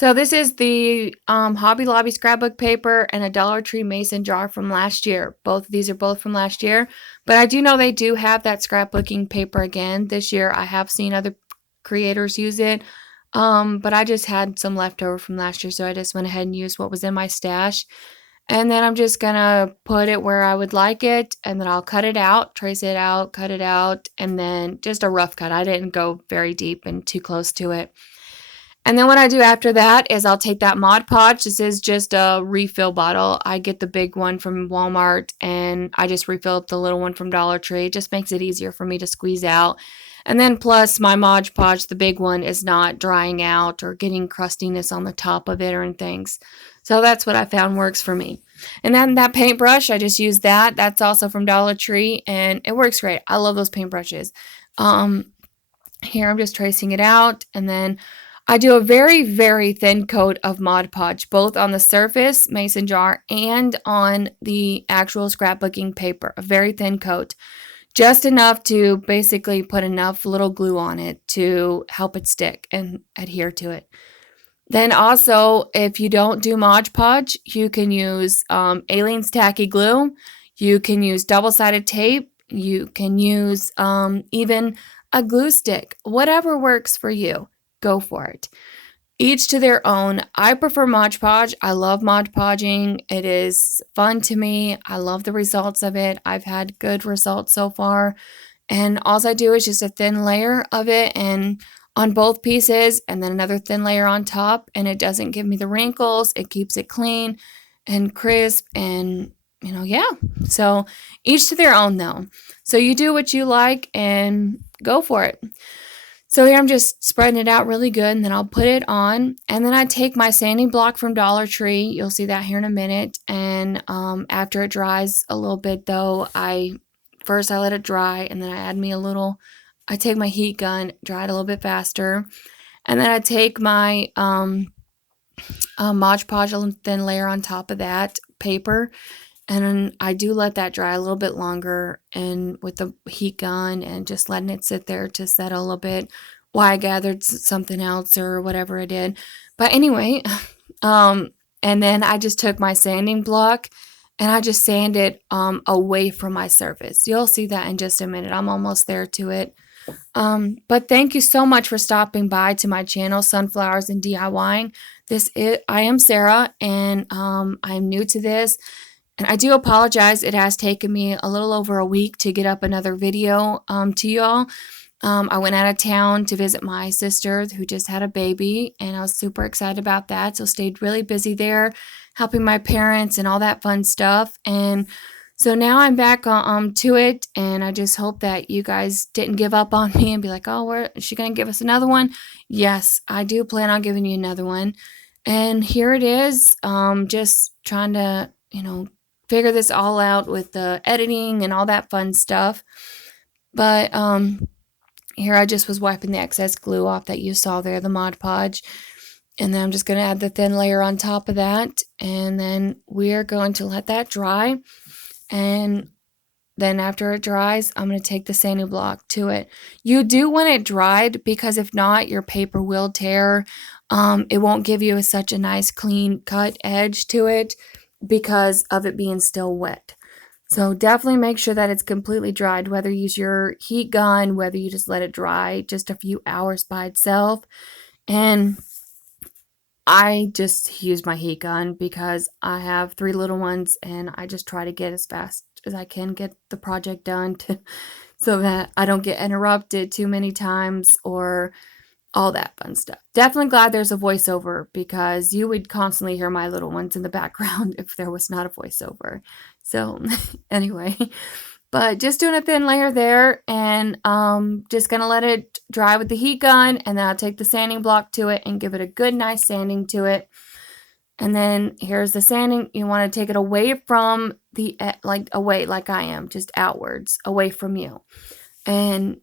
So this is the Hobby Lobby scrapbook paper and a Dollar Tree mason jar from last year. Both of these are both from last year, but I do know they do have that scrapbooking paper again this year. I have seen other creators use it, but I just had some leftover from last year, so I just went ahead and used what was in my stash. And then I'm just gonna put it where I would like it, and then I'll cut it out, trace it out, cut it out, and then just a rough cut. I didn't go very deep and too close to it. And then what I do after that is I'll take that Mod Podge. This is just a refill bottle. I get the big one from Walmart and I just refill up the little one from Dollar Tree. It just makes it easier for me to squeeze out. And then plus my Mod Podge, the big one, is not drying out or getting crustiness on the top of it or things. So that's what I found works for me. And then that paintbrush, I just use that. That's also from Dollar Tree and it works great. I love those paintbrushes. Here I'm just tracing it out, and then I do a very, very thin coat of Mod Podge, both on the surface mason jar and on the actual scrapbooking paper. A very thin coat, just enough to basically put enough little glue on it to help it stick and adhere to it. Then also, if you don't do Mod Podge, you can use Aleene's Tacky Glue. You can use double-sided tape. You can use even a glue stick. Whatever works for you, go for it. Each to their own. I prefer Mod Podge. I love Mod Podging. It is fun to me. I love the results of it. I've had good results so far. And all I do is just a thin layer of it and on both pieces, and then another thin layer on top, and it doesn't give me the wrinkles. It keeps it clean and crisp, and yeah. So each to their own though. So you do what you like and go for it. So here I'm just spreading it out really good, and then I'll put it on, and then I take my sanding block from Dollar Tree. You'll see that here in a minute. And after it dries a little bit though, first I let it dry, and then I take my heat gun, dry it a little bit faster, and then I take my Mod Podge thin layer on top of that paper, and then I do let that dry a little bit longer and with the heat gun and just letting it sit there to settle a little bit while I gathered something else or whatever I did. But anyway, and then I just took my sanding block and I just sand it away from my surface. You'll see that in just a minute. I'm almost there to it. But thank you so much for stopping by to my channel, Sunflowers and DIYing. I am Sarah, and I'm new to this. And I do apologize. It has taken me a little over a week to get up another video to y'all. I went out of town to visit my sister who just had a baby, and I was super excited about that. So stayed really busy there, helping my parents and all that fun stuff. And so now I'm back to it, and I just hope that you guys didn't give up on me and be like, oh, is she going to give us another one? Yes, I do plan on giving you another one. And here it is, just trying to, figure this all out with the editing and all that fun stuff. But here I just was wiping the excess glue off that you saw there, the Mod Podge. And then I'm just going to add the thin layer on top of that. And then we're going to let that dry. And then after it dries, I'm going to take the sanding block to it. You do want it dried, because if not, your paper will tear. It won't give you such a nice clean cut edge to it, because of it being still wet. So definitely make sure that it's completely dried, whether you use your heat gun, whether you just let it dry just a few hours by itself. And I just use my heat gun because I have 3 little ones, and I just try to get as fast as I can get the project done so that I don't get interrupted too many times or all that fun stuff. Definitely glad there's a voiceover, because you would constantly hear my little ones in the background if there was not a voiceover. So anyway, but just doing a thin layer there, and just gonna let it dry with the heat gun, and then I'll take the sanding block to it and give it a good nice sanding to it. And then here's the sanding. You want to take it away from the away like I am, just outwards, away from you, and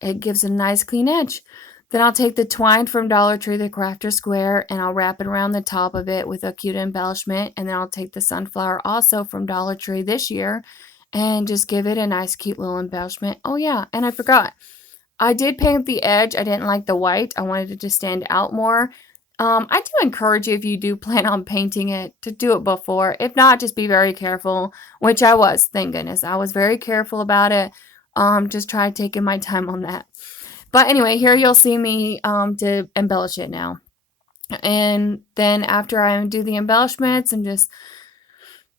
it gives a nice clean edge. Then I'll take the twine from Dollar Tree, the Crafter Square, and I'll wrap it around the top of it with a cute embellishment. And then I'll take the sunflower also from Dollar Tree this year and just give it a nice cute little embellishment. Oh yeah, and I forgot. I did paint the edge. I didn't like the white. I wanted it to stand out more. I do encourage you, if you do plan on painting it, to do it before. If not, just be very careful, which I was, thank goodness. I was very careful about it. Just try taking my time on that. But anyway, here you'll see me to embellish it now. And then after I do the embellishments, I'm just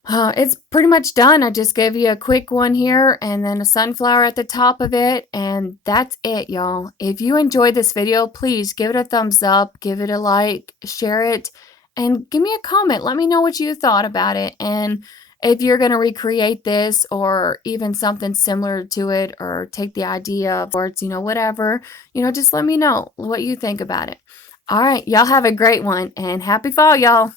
it's pretty much done. I just gave you a quick one here and then a sunflower at the top of it, and that's it, y'all. If you enjoyed this video, please give it a thumbs up, give it a like, share it, and give me a comment. Let me know what you thought about it, and if you're going to recreate this or even something similar to it, or take the idea of words, whatever, just let me know what you think about it. All right, y'all have a great one, and happy fall, y'all.